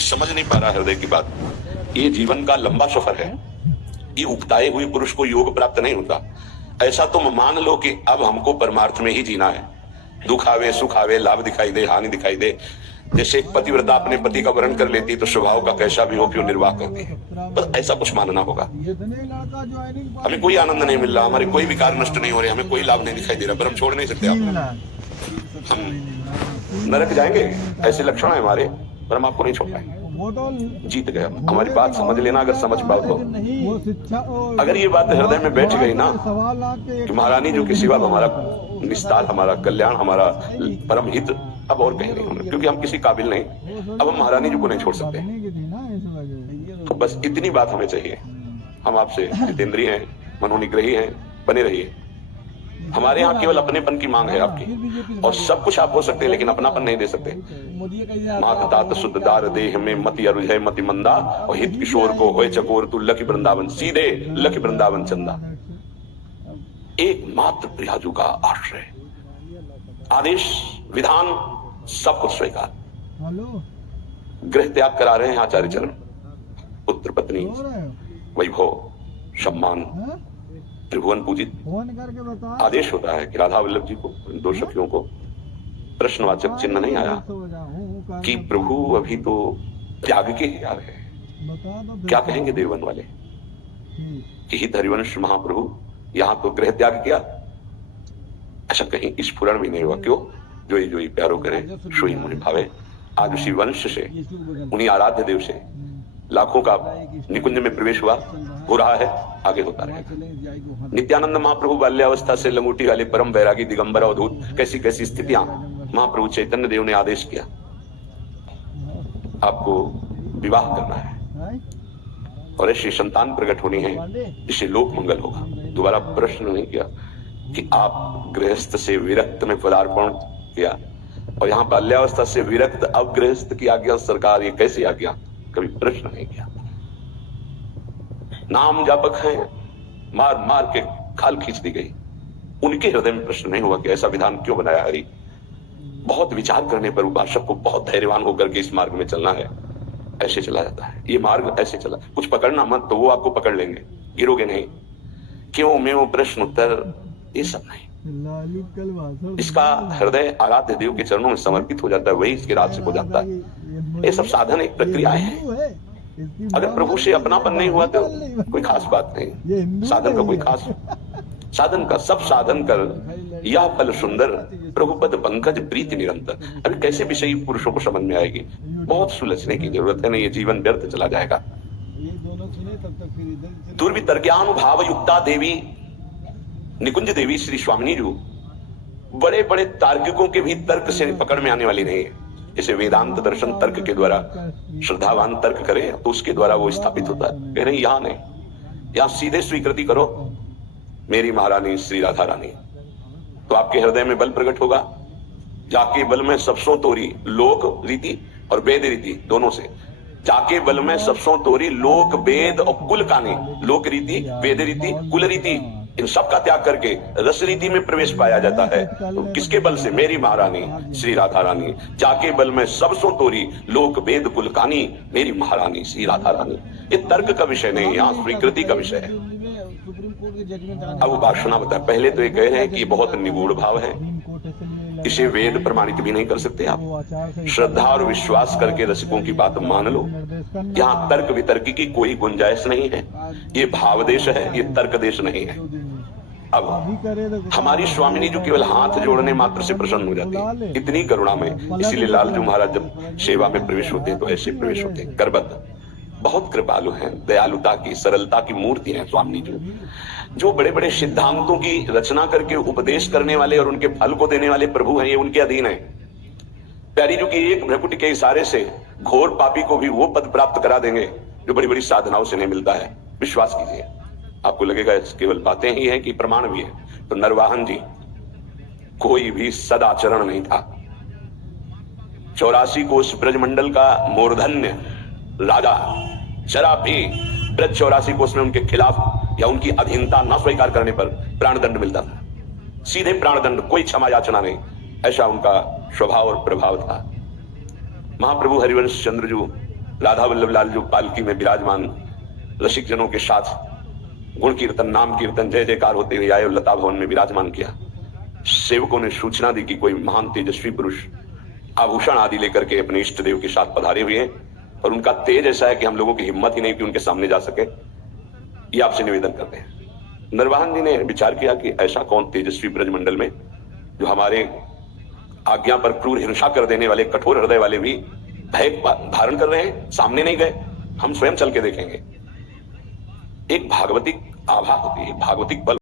कोई समझ नहीं पा रहा हृदय की बात। ये जीवन का लंबा सफर है, ये उकताए हुए पुरुष को योग प्राप्त नहीं होता। ऐसा तुम मान लो कि अब हमको परमार्थ में ही जीना है, दुख आवे सुख आवे, लाभ दिखाई दे हानि दिखाई दे। जैसे एक पतिव्रता अपने पति का वर्ण कर लेती तो स्वभाव का कैसा भी हो क्यों निर्वाह करती है, बस ऐसा कुछ मानना होगा। हमें कोई आनंद नहीं मिल रहा, हमारे कोई विकार नष्ट नहीं हो रहे, हमें कोई लाभ नहीं दिखाई दे रहा, पर हम छोड़ नहीं सकते। हम नरक जाएंगे ऐसे लक्षण है हमारे, पर हम आपको नहीं छोड़ पाएंगे। जीत गए। हमारी बात समझ लेना, अगर समझ पाओ तो। अगर ये बात हृदय में बैठ गई ना कि महारानी जो के सिवा हमारा निस्तार, हमारा कल्याण, हमारा परम हित अब और कहीं नहीं होना, क्योंकि हम किसी काबिल नहीं, अब हम महारानी जी को नहीं छोड़ सकते। तो बस इतनी बात हमें चाहिए। हम आपसे जितेंद्रीय हैं, मनोनिग्रही हैं, बने रहिए। हमारे यहाँ केवल अपनेपन की मांग है आपकी, और सब कुछ आप हो सकते हैं लेकिन अपनापन नहीं दे सकते। मात तात शुद्ध दार देह में मति अरुझय मति मंदा, और हित किशोर को होए चकोर तू लखी वृंदावन, सीधे लखी वृंदावन चंदा। एकमात्र प्रियाजू का आश्रय, आदेश विधान सब कुछ स्वीकार। गृह त्याग करा रहे हैं आचार्य चरण, पुत्र पत्नी वैभव सम्मान त्रिभुवन पूजित। आदेश होता है कि राधा वल्लभ जी को, दो सखियों को प्रश्नवाचक चिन्ह नहीं आया कि प्रभु अभी तो त्याग के ही आ रहे हैं, क्या कहेंगे देवन वाले कि हित हरिवंश महाप्रभु यहां तो गृह त्याग किया। ऐसा कहीं स्फुरण भी नहीं हुआ। क्यों? जो ही प्यारो करे सोई मुनि भावे। आज उसी वंश से, उन्हीं आराध्य देव से लाखों का निकुंज में प्रवेश हुआ, हो रहा है, आगे होता रहेगा। नित्यानंद महाप्रभु बाल्यावस्था से लंगूटी वाले परम वैरागी दिगंबर अवधूत, कैसी कैसी स्थितियां महाप्रभु चैतन्य देव ने आदेश किया, आपको विवाह करना है और ऐसी संतान प्रकट होनी है जिससे लोक मंगल होगा। दोबारा प्रश्न नहीं किया कि आप गृहस्थ से विरक्त में पदार्पण किया, और यहाँ बाल्यावस्था से विरक्त अब गृहस्थ की आज्ञा सरकार, ये कैसी आज्ञा, कभी प्रश्न नहीं किया। नाम जापक हैं, मार मार के खाल खींच दी गई, उनके हृदय में प्रश्न नहीं हुआ कि ऐसा विधान क्यों बनाया हरि। बहुत विचार करने पर उपासक को बहुत धैर्यवान होकर के इस मार्ग में चलना है, ऐसे चला जाता है। ये मार्ग ऐसे चला, कुछ पकड़ना मत तो वो आपको पकड़ लेंगे, गिरोगे नहीं। क्यों में प्रश्न उत्तर ये सब नहीं। इसका हृदय आराध्य देव के चरणों में समर्पित हो जाता है, वही इसके राज से हो जाता है। ये सब साधन एक प्रक्रिया है। अगर प्रभु से अपनापन नहीं हुआ तो कोई खास बात नहीं, साधन का कोई खास, साधन का सब साधन कर यह फल सुंदर, प्रभु पद पंकज प्रीति निरंतर। अभी कैसे विषयी पुरुषों को समझ में आएगी, बहुत सुलझने की जरूरत है, नहीं ये जीवन व्यर्थ चला जाएगा। दुर्वितर्क्यानुभाव युक्ता देवी निकुंज देवी श्री स्वामिनी जी बड़े बड़े तार्किकों के भी तर्क से पकड़ में आने वाली नहीं है। जैसे वेदांत दर्शन तर्क के द्वारा श्रद्धावान तर्क करे तो उसके द्वारा वो स्थापित होता है। कह रहे यहाँ नहीं, यहाँ सीधे स्वीकृति करो मेरी महारानी श्री राधा रानी, तो आपके हृदय में बल प्रकट होगा। जाके बल में सबसों तोरी लोक रीति और वेद रीति दोनों से, जाके बल में सबसों तोरी लोक वेद और कुल कानी, लोक रीति वेद रीति कुल रीति, इन सब का त्याग करके रस रीति में प्रवेश पाया जाता है। तो किसके बल से? मेरी महारानी श्री राधा रानी। जाके बल में सबसों तोरी लोक वेद कुल कानी, मेरी महारानी श्री राधा रानी। ये तर्क का विषय नहीं, यहाँ स्वीकृति का विषय है। अब उपासना बता, पहले तो ये कह रहे हैं कि बहुत निगूढ़ भाव है, इसे वेद प्रमाणित भी नहीं कर सकते आप। श्रद्धा और विश्वास करके रसिकों की बात मान लो। यहाँ तर्क वितर्क की कोई गुंजाइश नहीं है। ये भाव देश है, ये तर्क देश नहीं है। अब हमारी स्वामिनी जो केवल हाथ जोड़ने मात्र से प्रसन्न हो जाती है, इतनी करुणा में। इसीलिए लालजू महाराज जब सेवा में प्रवेश होते हैं तो ऐसे प्रवेश होते हैं, करबद्ध। बहुत कृपालु हैं, दयालुता की सरलता की मूर्ति है स्वामिनी जी। जो बड़े बड़े सिद्धांतों की रचना करके उपदेश करने वाले और उनके फल को देने वाले प्रभु हैं, ये उनके अधीन है। प्यारी जी की एक भ्रकुटी के इशारे से घोर पापी को भी वो पद प्राप्त करा देंगे जो बड़ी बड़ी साधनाओं से नहीं मिलता है। विश्वास कीजिए, आपको लगेगा केवल बातें ही हैं कि प्रमाण भी है। तो नरवाहन जी कोई भी सदाचरण नहीं था। 84 कोष ब्रजमंडल का मूर्धन्य राजा जरा भी ब्रज 84 कोष में उनके खिलाफ या उनकी अधीनता न स्वीकार करने पर प्राणदंड मिलता था। सीधे प्राणदंड, कोई क्षमा याचना नहीं, ऐसा उनका स्वभाव और प्रभाव था। महाप्रभु हरिवंश चंद्र जी राधा वल्लभ लाल जो पालकी में विराजमान रसिक जनों के साथ गुण कीर्तन, नाम कीर्तन, जय जयकार होते हुए आए और लता भवन में विराजमान किया। सेवकों ने सूचना दी कि कोई महान तेजस्वी पुरुष आभूषण आदि लेकर के अपने इष्ट देव के साथ पधारे हुए हैं, और उनका तेज ऐसा है कि हम लोगों की हिम्मत ही नहीं कि उनके सामने जा सके। ये आपसे निवेदन करते हैं। नरवाहन जी ने विचार किया कि ऐसा कौन तेजस्वी ब्रजमंडल में जो हमारे आज्ञा पर क्रूर हिंसा कर देने वाले कठोर हृदय वाले भी भय धारण कर रहे हैं, सामने नहीं गए, हम स्वयं चल के देखेंगे। एक भागवतिक आभा होती है, भागवतिक बल